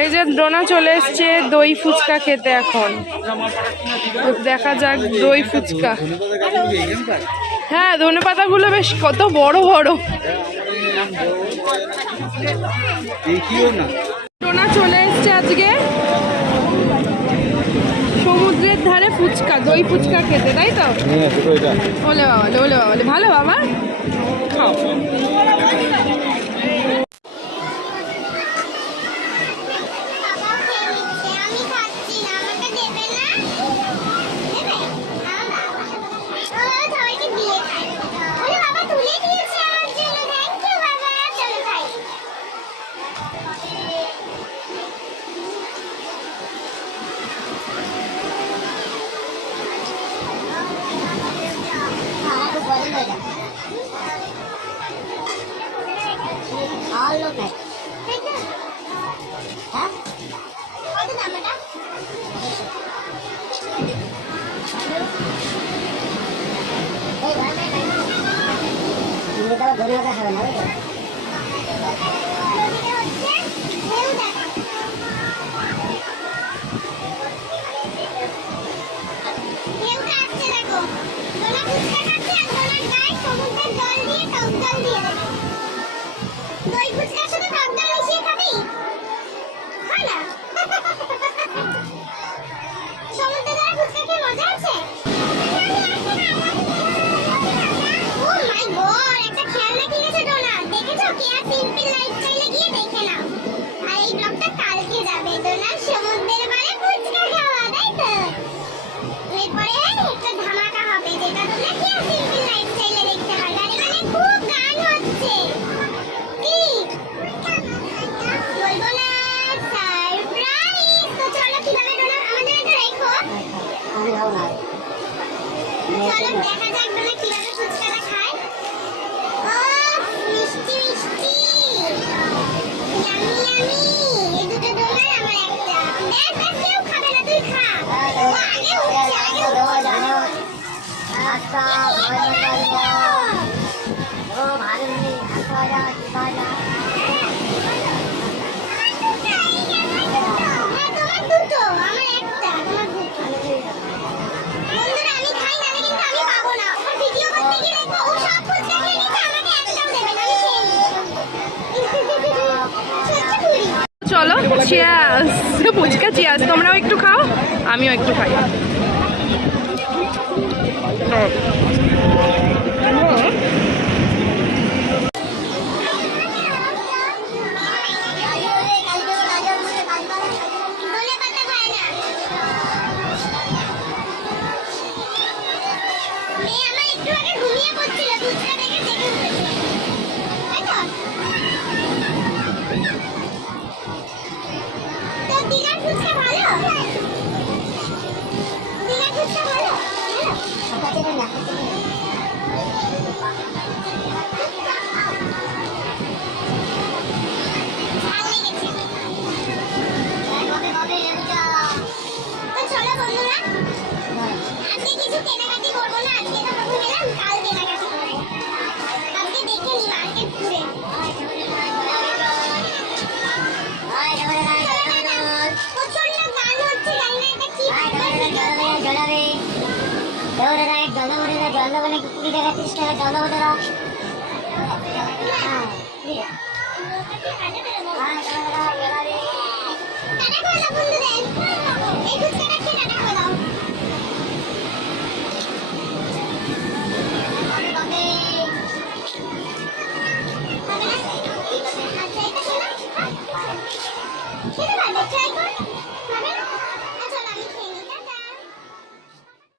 এই যে ডোনা চলে এসছে দই ফুচকা খেতে। এখন দেখা যাক দই ফুচকা। হ্যাঁ, ধনেপাতা গুলো বেশ কত বড় বড়। ডোনা চলে এসছে আজকে সমুদ্রের ধারে ফুচকা, দই ফুচকা খেতে, তাই তো? ওলে বাবা, ওলে বাবা, ভালো বাবা, খাও। চলো চিয়ার্স, ফুচকা চিয়ার্স। তোমরাও একটু খাও, আমিও একটু খাই। খেতে পারবে, ট্রাই কর।